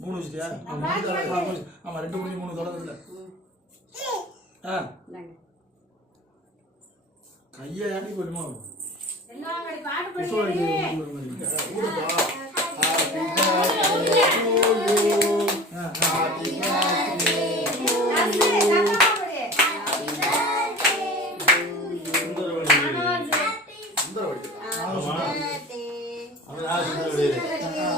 மூணு வச்சுட்டியா ஆமா ரெண்டு மூணு மூணு தொடர்ந்து கையை அடி கொடுமா சுந்தரவழி சுந்தரவழி அவர் ஆசிரியர்